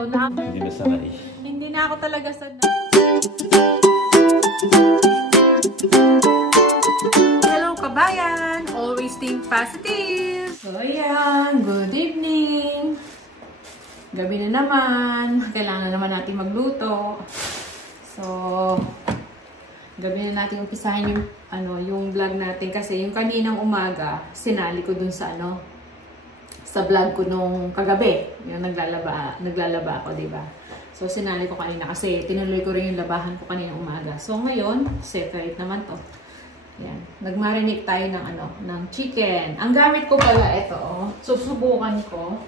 araw na ako. Hindi na sanay. Hindi na ako talaga sanay. Hello kabayan! Always think positive! So ayan, good evening! Gabi na naman. Kailangan naman natin magluto. So, gabi na natin umpisahin yung, yung vlog natin. Kasi yung kaninang umaga, sinali ko dun sa sa vlog ko nung kagabi. Yung naglalaba ako, diba? So, sinali ko kanina kasi tinuloy ko rin yung labahan ko kanina umaga. So, ngayon, separate naman to. Yan. Nag-marinate tayo ng chicken. Ang gamit ko pala ito, susubukan ko.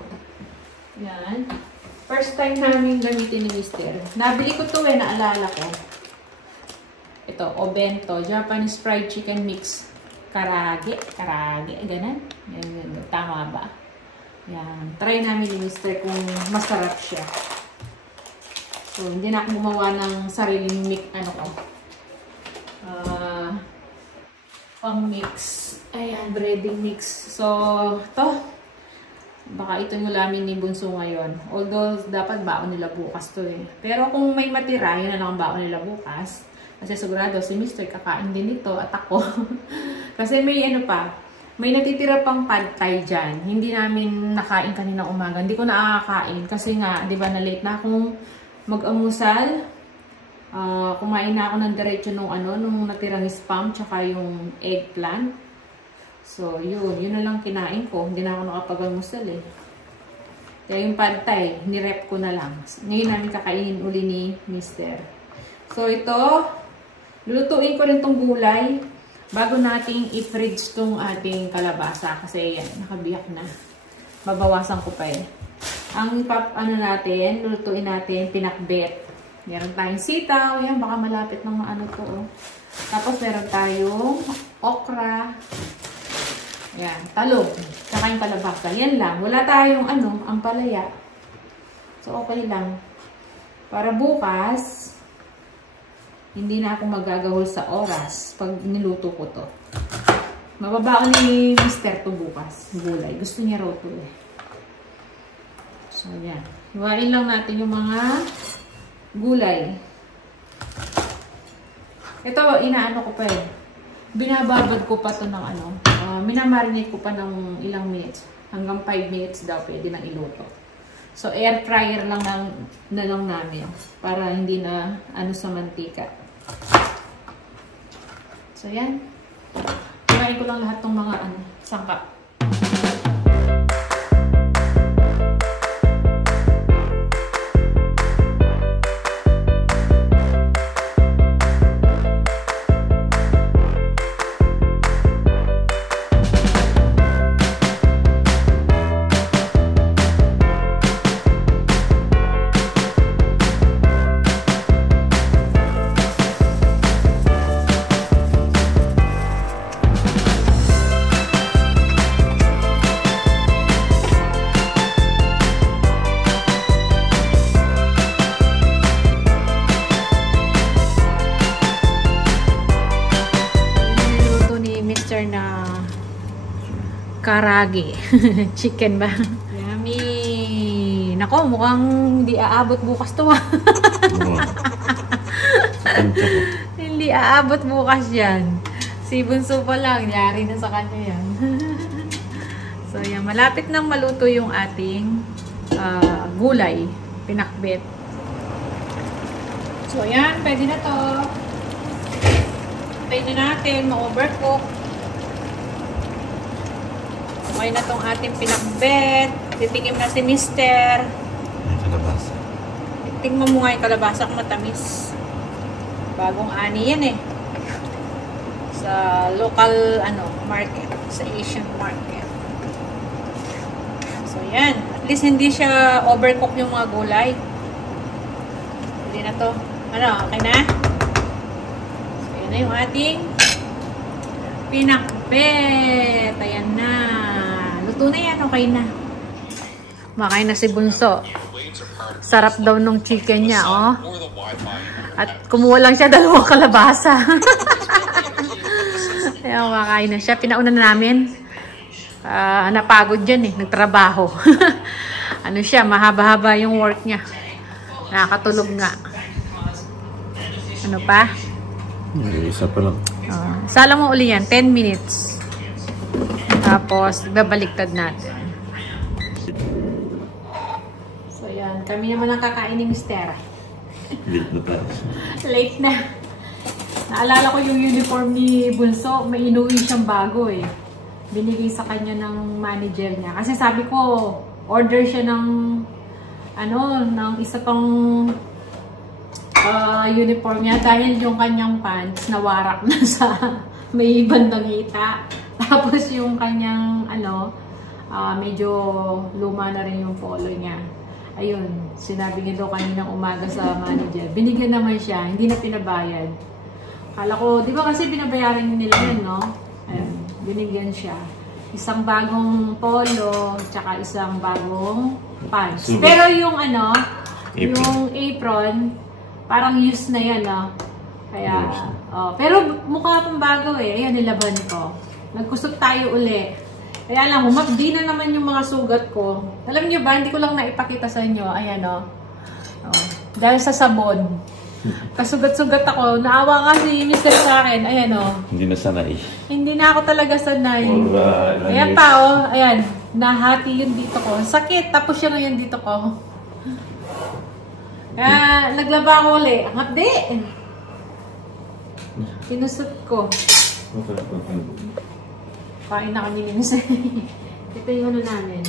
Yan. First time namin gamitin ni Mister. Nabili ko to naalala ko. Ito, Obento. Japanese fried chicken mix. Karage. Ganun. Yan. Tama ba? Yan. Try namin ni Mister kung masarap siya. So, hindi na ako gumawa ng sariling mix, pang-mix. Ayan, breading mix. So, to. Baka ito yung ulamin ni Bunso ngayon. Although, dapat baon nila bukas to Pero kung may matira, yun na lang ang baon nila bukas. Kasi sigurado, si Mr. kakain din ito at ako. Kasi may may natitira pang pad thai dyan. Hindi namin nakain kanina umaga. Hindi ko nakakain. Kasi nga, di ba, na-late na akong mag-amusal. Kumain na ako ng diretso nung natirang spam, tsaka yung eggplant. So, yun na lang kinain ko. Hindi na ako nakapag-almusal Kaya yung pad thai, nirep ko na lang. Ngayon namin kakainin uli ni Mister. So, ito, lulutuin ko rin tong gulay bago nating i-fridge tong ating kalabasa. Kasi yan, nakabiyak na. Babawasan ko pa Ang natin, lulutuin natin, pinakbet. Meron tayong sitaw. Yan, baka malapit ng to. Tapos, meron tayong okra. Yan, talong. Saka yung kalabasa. Yan lang. Wala tayong ampalaya. So, okay lang. Para bukas, hindi na ako magagahol sa oras pag niluto ko to. Mababaon ni Mister to bukas. Gulay. Gusto niya raw to So, yan. Hiwain lang natin yung mga gulay. Ito, inaano ko pa binababad ko pa to ng minamarinate ko pa ng ilang minutes. Hanggang 5 minutes daw pwede nang iluto. So, air fryer lang na lang namin. Para hindi na sa mantika. So, yan. Hiwain ko lang lahat ng mga sangkap. Na karage. Chicken ba? Yummy! Nako, mukhang hindi aabot bukas to Hindi aabot bukas yan. Si Bunso pa lang, yari na sa kanya yan. So yan, malapit nang maluto yung ating gulay. Pinakbet. So yan, pwede na to. Pwede na natin ma-overcook. Okay na tong ating pinakbet. Titikim na si Mister. Yung kalabasa. Tingnan mo nga yung kalabasa kung matamis. Bagong ani yan Sa local market. Sa Asian market. So yan. At least hindi siya overcook yung mga gulay. Hindi na to. Okay na? So yan na yung ating pinakbet. Ayan na. Luto na yan, okay na. Makain na si Bunso. Sarap daw nung chicken niya, At kumuha lang siya 2 kalabasa. Ayan, makain na siya. Pinauna na namin. Napagod dyan nagtrabaho. Mahaba-haba yung work niya. Nakakatulog nga. Ano pa? Isa pa lang. Sala mo uli yan, 10 minutes. Tapos, babaliktad natin. So, yan. Kami naman ang kakain ni Mister. Late na tayo. Late na. Naalala ko yung uniform ni Bunso. May inuwi siyang bago eh. Binigay sa kanya ng manager niya. Kasi sabi ko, order siya ng ng isa pang uniform niya dahil yung kanyang pants nawarak na sa may bandang hita. Tapos yung kanyang medyo luma na rin yung polo niya. Ayun, sinabi niya daw kaninang umaga sa manager. Binigyan naman siya, hindi na pinabayad. Kala ko, di ba kasi binabayaran nila yan, no? Ayun, binigyan siya. Isang bagong polo, tsaka isang bagong pants. Pero yung yung apron, parang used na yan, no? Kaya, pero mukha pang bago eh. Ayan, nilaban ko. Nagkusot tayo uli. Kaya alam mo, di na naman yung mga sugat ko. Alam niyo ba, hindi ko lang naipakita sa inyo. Ayan, dahil sa sabon. Kasugat-sugat ako. Naawa nga si Mr. sa akin. Ayan, Hindi na sanay. Hindi na ako talaga sanay. Ayan pa, Ayan. Nahati yun dito ko. Sakit. Tapos siya ngayon dito ko. Kaya, naglaba ako uli. Ang hapdi. Kinusot ko. Kain na kami ni Mr. Ito yung namin.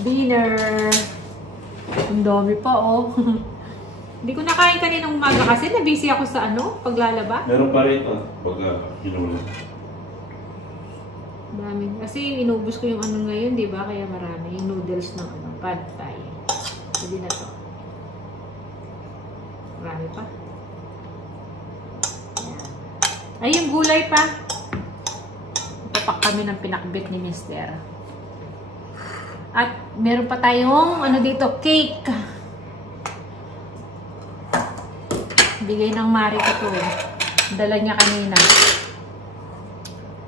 Dinner. Ang dami pa, Hindi ko nakain kaninang umaga kasi na-busy ako sa paglalaba. Meron pa rin pag hinuli. Marami. Kasi inubos ko yung ngayon, di ba? Kaya marami. Yung noodles ng pad thai. Hindi na to. Marami pa. Ay, yung gulay pa. Papak kami ng pinakbit ni Mister. At meron pa tayong dito, cake. Bigay ng Marika to. Dala niya kanina.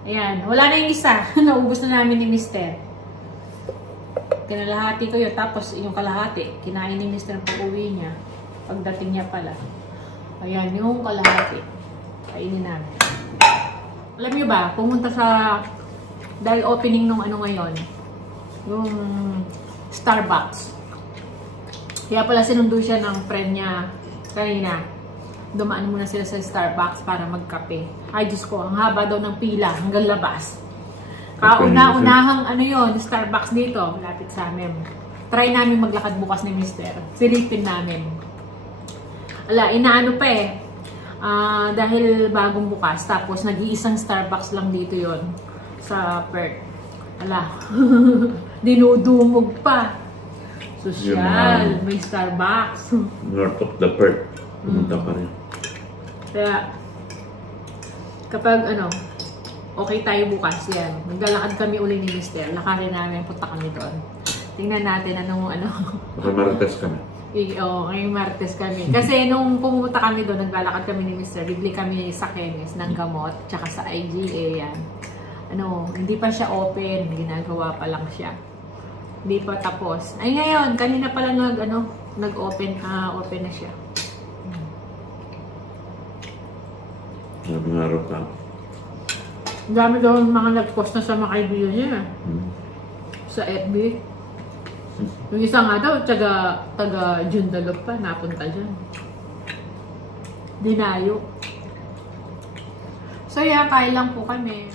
Ayan, wala na yung isa. Naubos na namin ni Mister. Kinalahati ko yun. Tapos yung kalahati, kinain ni Mister pag uwi niya. Pagdating niya pala. Ayan, yung kalahati. Kainin namin. Alam niyo ba, pumunta sa dahil opening nung ngayon, yung Starbucks. Kaya pala sinundo siya ng friend niya kanina. Dumaan muna sila sa Starbucks para magkape. Ay, Diyos ko, ang haba daw ng pila hanggang labas. Kauna-unahang Starbucks dito, malapit sa amin. Try namin maglakad bukas ni Mister. Silipin namin. Ala, inaano pa eh. Dahil bagong bukas, tapos nag-iisang Starbucks lang dito yon sa Perth. Ala, dinudumog pa. Social, may Starbucks. North of the Perth. Pumunta pa rin. Kaya, kapag okay tayo bukas, yan. Maglalakad kami uli ni Mister. Lakarin namin, punta kami doon. Tingnan natin Baka marites kami. Ngayong Martes kami. Kasi nung pumunta kami doon, naglalakad kami ni Mr. Bibili kami sa chemist ng gamot, tsaka sa IGA yan. Hindi pa siya open, ginagawa pa lang siya. Hindi pa tapos. Ay ngayon, kanina pala nag-open, open na siya. Sabi nga pa. Ang dami daw mga nag-post na sa mga kaibigan niya. Sa FB. Yung isa nga daw, taga Joondalup pa, napunta dyan. Dinayo. So yan, kain lang po kami.